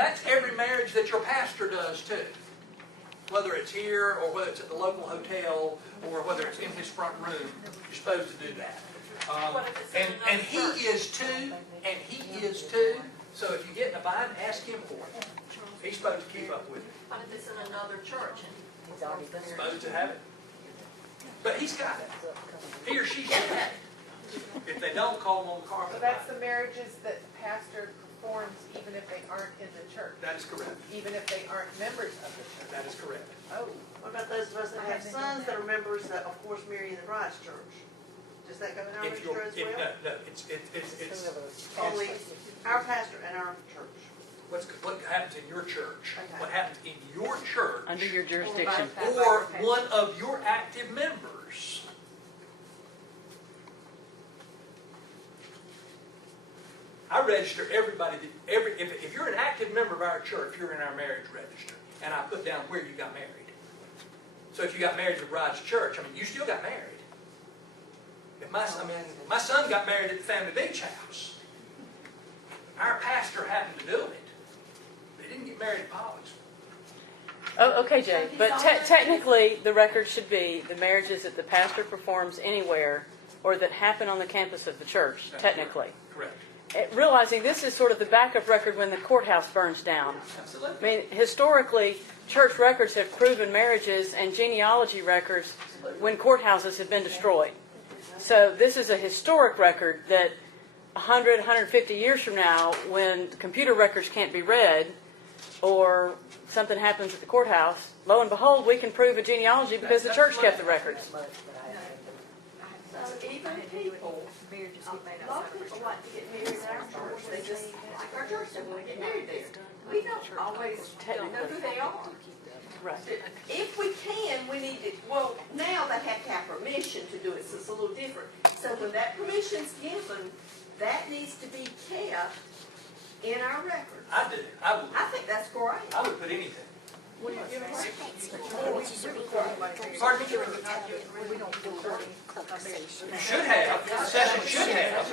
that's every marriage that your pastor does too. Whether it's here, or whether it's at the local hotel, or whether it's in his front room, you're supposed to do that. And he is too, so if you get in a bind, ask him for it. He's supposed to keep up with it. What if it's in another church? He's supposed to have it. But he's got it. He or she should have it. If they don't, call them on the carpet. So that's the marriages that the pastor performs even if they aren't in the church? That is correct. Even if they aren't members of the church? That is correct. Oh. What about those of us that have sons that are members that, of course, marry in the bride's church? Does that go in our If you're, register as well? no, it's Only our pastor and our church. what happens in your church. Okay. What happens in your church. Under your jurisdiction. Or one of your active members. I register everybody, if you're an active member of our church, you're in our marriage register. And I put down where you got married. So if you got married to the bride's church, you still got married. If my son got married at the Family Beach House. Our pastor happened to do it. They didn't get married at Polly's. Oh, okay, Jay. But technically, the record should be the marriages that the pastor performs anywhere or that happen on the campus of the church, technically. Correct. Realizing this is sort of the backup record when the courthouse burns down. Absolutely. I mean, historically, church records have proven marriages and genealogy records when courthouses have been destroyed. So this is a historic record that 100, 150 years from now, when computer records can't be read or something happens at the courthouse, lo and behold, we can prove a genealogy because the church kept the records. So even people, a lot of people like to get married in our church. They just like our church, they want to get married there. We don't always know who they are. Right. If we can, we need to, well, now they have to have permission to do it, so it's a little different. So when that permission's given, that needs to be kept in our records. I do. I think that's great. I would put anything. Will you give us? Pardon me? You should have. The session should have.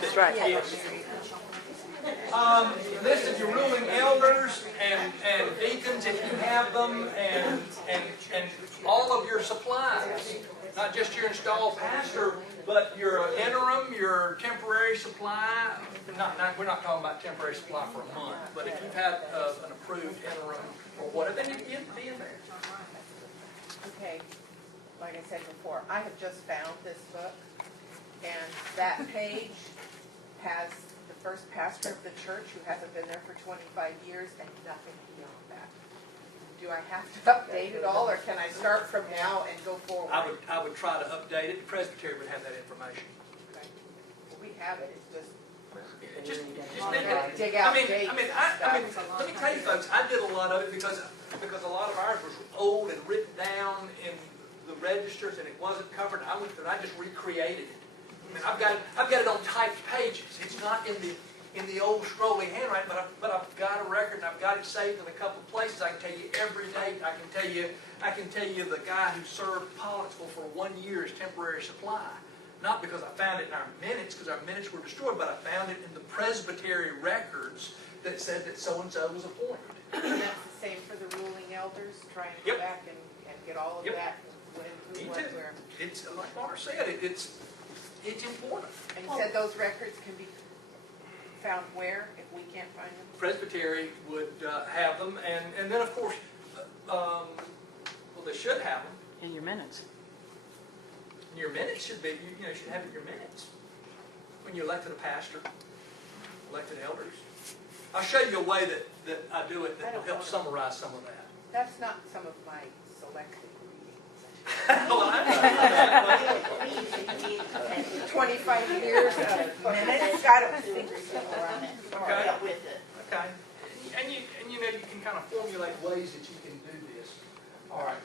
That's right. Listed your ruling elders and deacons if you have them, and all of your supplies. Not just your installed pastor, but your interim, your temporary supply. We're not talking about temporary supply for a month, but if you've had an approved interim or whatever, then you can be in there. Okay, like I said before, I have just found this book, and that page has the first pastor of the church who hasn't been there for 25 years and nothing beyond that. Do I have to update it all, or can I start from now and go forward? I would try to update it. The presbytery would have that information. Okay. Well, we have it, it's just, Just make it. dig out dates let me tell you folks, I did a lot of it because a lot of ours was old and written down in the registers and it wasn't covered. I went through and I just recreated it. I mean, I've got it on typed pages. It's not in the old scrolly handwriting, but I've got a record and I've got it saved in a couple of places. I can tell you every date. I can tell you the guy who served Pollocksville for 1 year's temporary supply. Not because I found it in our minutes, because our minutes were destroyed, but I found it in the presbytery records that said that so-and-so was appointed. and that's the same for the ruling elders, trying to go back and get all of that, when, Me who, what, too. where. It's, like Mark said, it's important. And you said those records can be found where, if we can't find them? Presbytery would have them, and then of course, well, they should have them. In your minutes. Your minutes should be, you should have it in your minutes. When you elected a pastor, elected elders. I'll show you a way that I do it that will help summarize some of that. That's not some of my selected readings. Well, I know. 25 years of minutes, I don't think there's around it. Okay. With it. Okay. And you know, you can kind of formulate ways that you can do this. All right.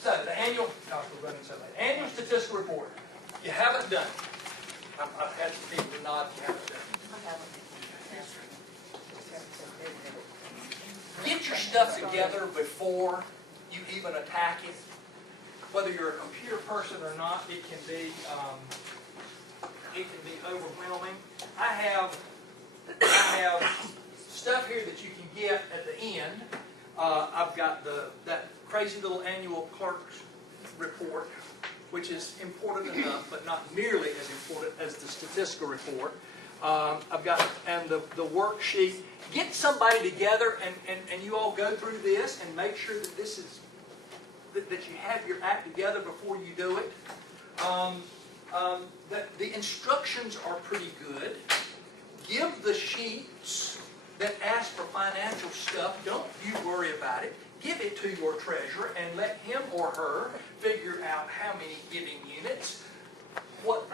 So the annual, gosh, we're running so late. Annual Statistical Report. You haven't done it. I've had people nod. You haven't done it. Get your stuff together before you even attack it. Whether you're a computer person or not, it can be overwhelming. I have stuff here that you can get at the end. I've got that crazy little annual Clerks report, which is important enough, but not nearly as important as the statistical report. I've got, and the worksheet. Get somebody together and you all go through this and make sure that this is, that you have your act together before you do it. The instructions are pretty good. Give the sheets that ask for financial stuff, don't you worry about it. Give it to your treasurer and let him or her figure out how many giving units, what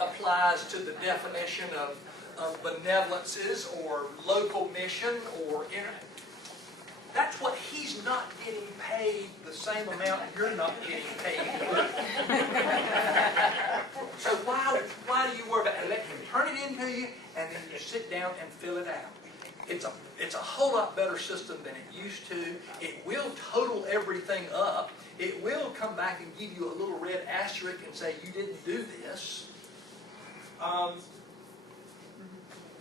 applies to the definition of benevolences or local mission or that's what he's not getting paid the same amount you're not getting paid. So why do you worry about it? Let him turn it into you and then you sit down and fill it out. It's a whole lot better system than it used to. It will total everything up. It will come back and give you a little red asterisk and say you didn't do this.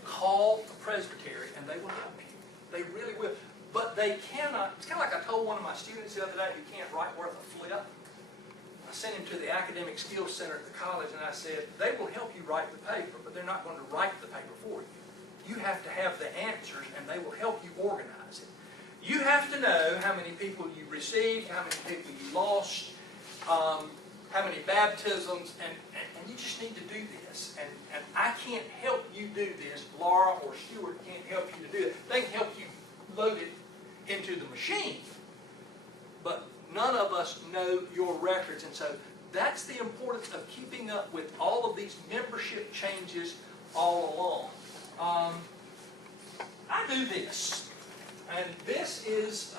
Call the presbytery and they will help you. They really will. But they cannot, it's kind of like I told one of my students the other day who can't write worth a flip. I sent him to the Academic Skills Center at the college and I said, they will help you write the paper, but they're not going to write the paper for you. You have to have the answers and they will help you organize it. You have to know how many people you received, how many people you lost, how many baptisms, and you just need to do this. And I can't help you do this. Laura or Stuart can't help you to do it. They can help you load it into the machine. But none of us know your records. And so that's the importance of keeping up with all of these membership changes all along. I do this. And this is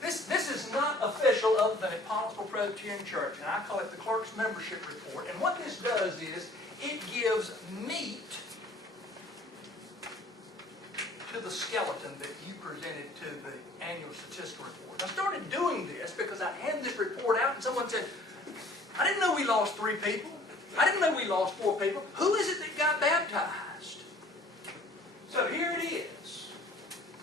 this is not official other than at Pottsville Presbyterian Church, and I call it the Clerks Membership Report. And what this does is it gives meat to the skeleton that you presented to the Annual Statistical Report. I started doing this because I handed this report out and someone said, I didn't know we lost 3 people. I didn't know we lost 4 people. Who is it that got baptized? So here it is.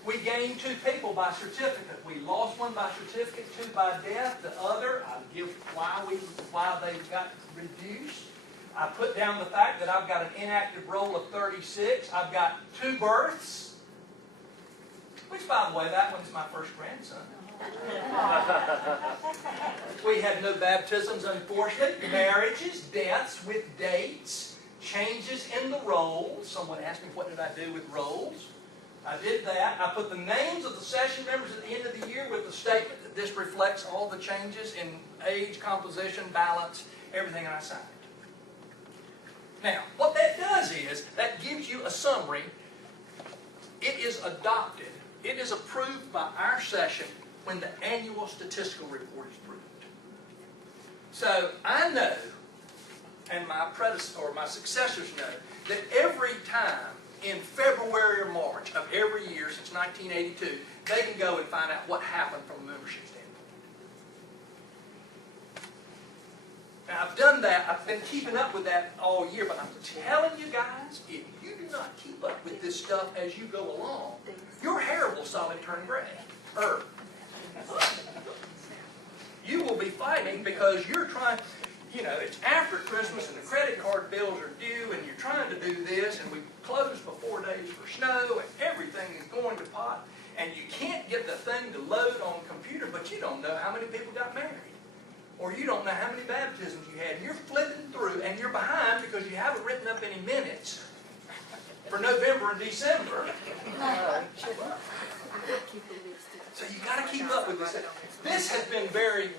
We gained 2 people by certificate. We lost 1 by certificate, 2 by death. The other, I'll give why they got reduced. I put down the fact that I've got an inactive roll of 36. I've got 2 births. Which, by the way, that one's my first grandson. We had no baptisms, unfortunately. Marriages, deaths with dates, changes in the rolls. Someone asked me, what did I do with rolls? I did that. I put the names of the session members at the end of the year with the statement that this reflects all the changes in age, composition, balance, everything, and I signed it. Now, what that does is, that gives you a summary. It is adopted. It is approved by our session when the Annual Statistical Report is approved. So I know, and my predecessor or my successors know, that every time in February or March of every year since 1982, they can go and find out what happened from a membership standpoint. Now I've done that, I've been keeping up with that all year, but I'm telling you guys, if you do not keep up with this stuff as you go along, your hair will suddenly turn gray. You will be fighting because you're trying, you know, it's after Christmas and the credit card bills are due and you're trying to do this and we close for 4 days for snow and everything is going to pot and you can't get the thing to load on the computer, but you don't know how many people got married. Or you don't know how many baptisms you had. And you're flipping through and you're behind because you haven't written up any minutes for November and December. So you got to keep up with this. This has been very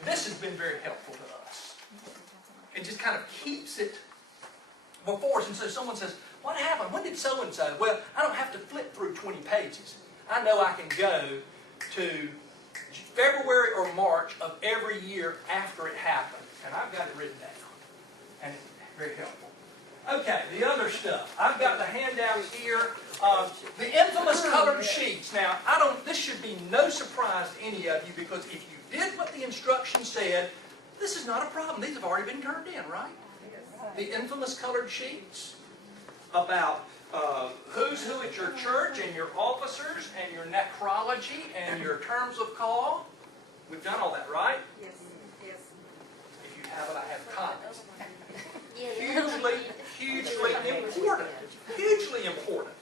helpful to us. It just kind of keeps it before us. And so someone says, what happened? When did so-and-so? Well, I don't have to flip through 20 pages. I know I can go to February or March of every year after it happened. And I've got it written down. And it's very helpful. Okay, the other stuff. I've got the handouts here. The infamous colored sheets. Now, this should be no surprise to any of you because if you did what the instructions said, this is not a problem. These have already been turned in, right? The infamous colored sheets about who's who at your church and your officers and your necrology and your terms of call. We've done all that, right? Yes, yes. If you haven't, I have copies. Hugely important. Hugely important.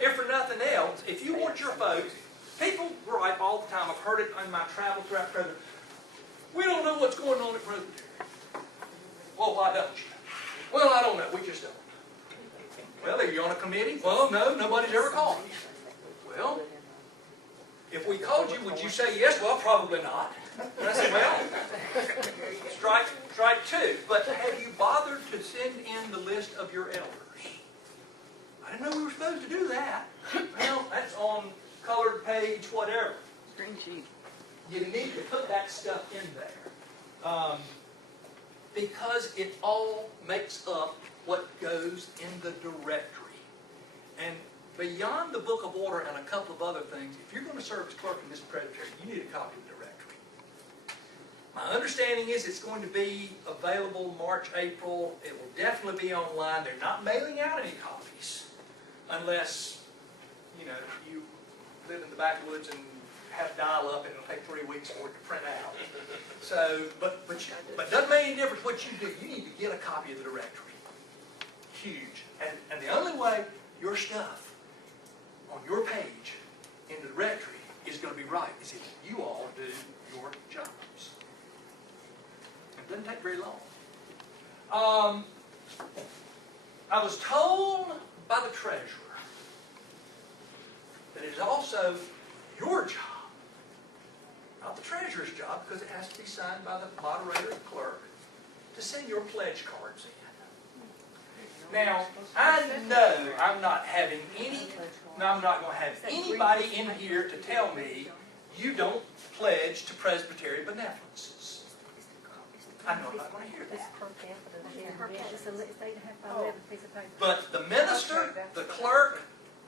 If for nothing else, if you want your folks, people gripe all the time. I've heard it on my travel throughout Presbytery. We don't know what's going on at Presbytery. Well, why don't you? Well, I don't know. We just don't. Well, are you on a committee? Well, no, nobody's ever called you. Well, if we called you, would you say yes? Well, probably not. And I said, well, strike two. But have you bothered to send in the list of your elders? I didn't know we were supposed to do that. Well, that's on colored page, whatever. Green sheet. You need to put that stuff in there. Because it all makes up what goes in the directory. And beyond the book of order and a couple of other things, if you're going to serve as clerk in this presbytery, you need a copy of the directory. My understanding is it's going to be available March, April. It will definitely be online. They're not mailing out any copies unless, you know, you live in the backwoods and have dial-up and it'll take 3 weeks for it to print out. So, but doesn't make any difference what you do. You need to get a copy of the directory. Huge. And the only way your stuff on your page in the directory is going to be right is if you all do your jobs. It doesn't take very long. I was told by the treasurer that it is also your job, not the treasurer's job, because it has to be signed by the moderator and clerk, to send your pledge cards in. Now, I know I'm not having I'm not going to have anybody in here to tell me you don't pledge to presbytery benevolences. I know I'm not going to hear that. But the minister, the clerk,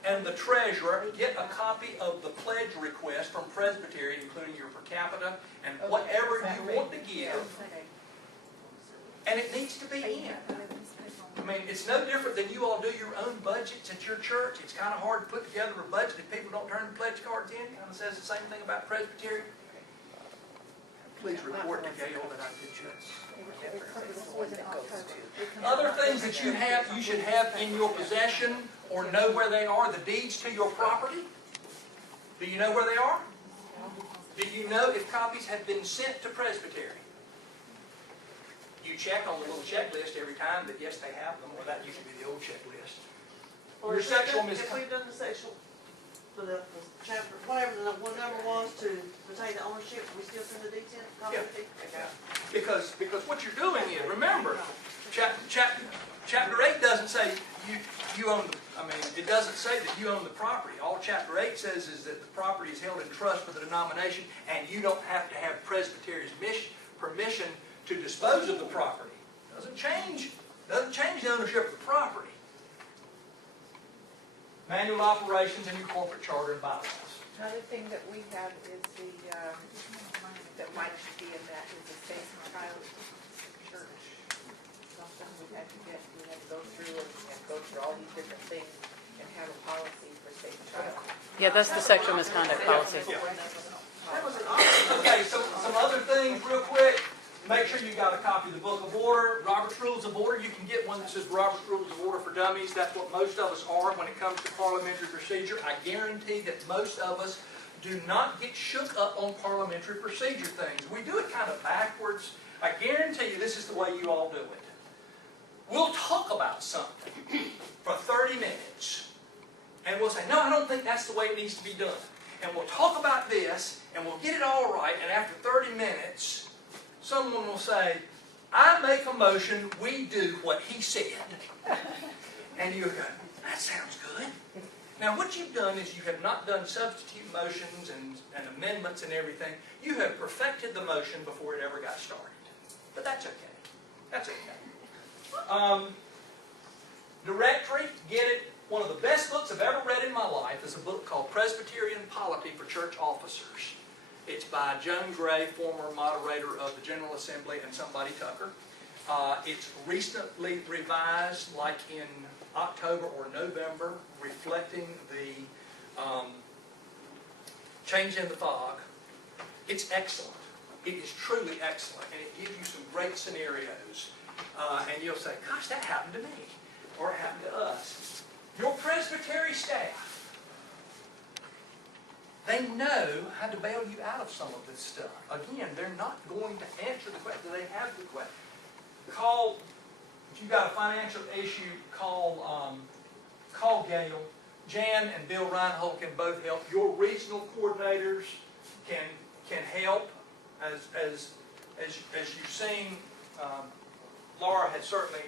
and the treasurer get a copy of the pledge request from presbytery, including your per capita and whatever you want to give, and it needs to be in. I mean, it's no different than you all do your own budgets at your church. It's kind of hard to put together a budget if people don't turn the pledge cards in. Kind of says the same thing about presbytery. Please report to Gail that I did this. Other things that you should have in your possession or know where they are, the deeds to your property. Do you know where they are? Do you know if copies have been sent to presbytery? You check on the little checklist every time that yes, they have them, or that used to be the old checklist. Or Your sexual if we've done the sexual, the chapter, whatever the one number was to retain the ownership, we still send the deeds in? Yeah. Because what you're doing is, remember, chapter 8 doesn't say you own it doesn't say that you own the property. All chapter 8 says is that the property is held in trust for the denomination and you don't have to have presbytery's permission to dispose of the property. Doesn't change the ownership of the property. Manual operations and your corporate charter and bylaws. Another thing that we have is that might be in that is the Safe Child Church. Something we had to go through and go through all these different things and have a policy for Safe Child. Yeah, that's the sexual misconduct policy. That was an awesome. Okay, so some other things real quick. Make sure you got a copy of the Book of Order, Robert's Rules of Order. You can get one that says Robert's Rules of Order for Dummies. That's what most of us are when it comes to parliamentary procedure. I guarantee that most of us do not get shook up on parliamentary procedure things. We do it kind of backwards. I guarantee you this is the way you all do it. We'll talk about something for 30 minutes. And we'll say, no, I don't think that's the way it needs to be done. And we'll talk about this, and we'll get it all right, and after 30 minutes, someone will say, I make a motion, we do what he said. And you go, that sounds good. Now what you've done is you have not done substitute motions and amendments and everything. You have perfected the motion before it ever got started. But that's okay. That's okay. Directory, get it. One of the best books I've ever read in my life is a book called Presbyterian Polity for Church Officers. It's by Joan Gray, former moderator of the General Assembly, and somebody Tucker. It's recently revised, like in October or November, reflecting the change in the fog, it's excellent. It is truly excellent, and it gives you some great scenarios. And you'll say, gosh, that happened to me, or it happened to us. Your presbytery staff, they know how to bail you out of some of this stuff. Again, they're not going to answer the question. They have the question. Call, if you've got a financial issue, call Gail. Jan and Bill Reinhold can both help. Your regional coordinators can help. As you've seen, Laura had certainly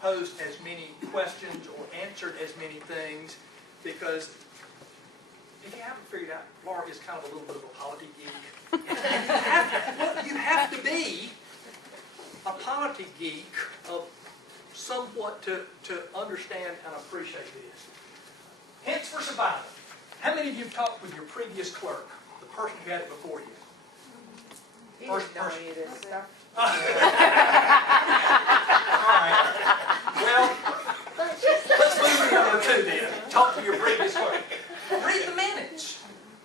posed as many questions or answered as many things, because if you haven't figured out, Laura is kind of a little bit of a polity geek. You have to be a polity geek somewhat to understand and appreciate this. Hints for survival. How many of you have talked with your previous clerk, the person who had it before you? He didn't know any of this stuff. All right. Well, let's move to number 2 then. Talk to your previous clerk. Read the minutes.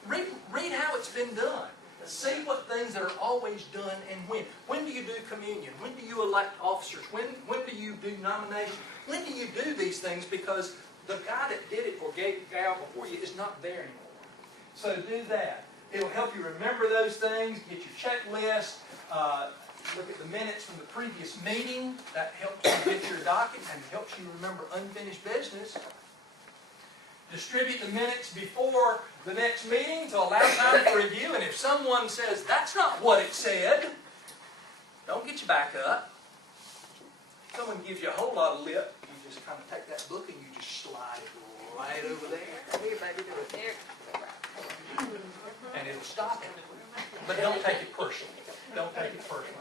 Read how it's been done. See what things that are always done and when. When do you do communion? When do you elect officers? When do you do nomination? When do you do these things? Because the guy that did it or gave it out before you is not there anymore. So do that. It'll help you remember those things, get your checklist, look at the minutes from the previous meeting. That helps you get your docket and helps you remember unfinished business. Distribute the minutes before the next meeting to allow time for review. And if someone says, that's not what it said, don't get your back up. If someone gives you a whole lot of lip, you just kind of take that book and you just slide it right over there. Everybody do it there. And it'll stop it. But don't take it personally. Don't take it personally.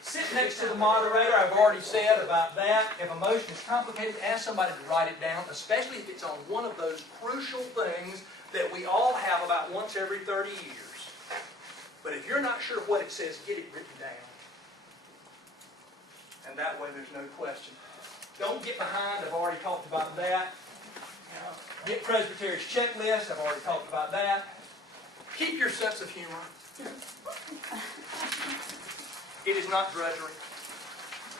Sit next to the moderator. I've already said about that. If a motion is complicated, ask somebody to write it down, especially if it's on one of those crucial things that we all have about once every 30 years. But if you're not sure what it says, get it written down. And that way there's no question. Don't get behind. I've already talked about that. Get Presbytery's checklist. I've already talked about that. Keep your sense of humor. It is not drudgery.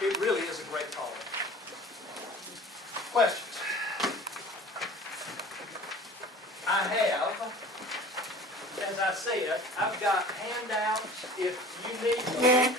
It really is a great calling. Questions? I have, as I said, I've got handouts if you need them.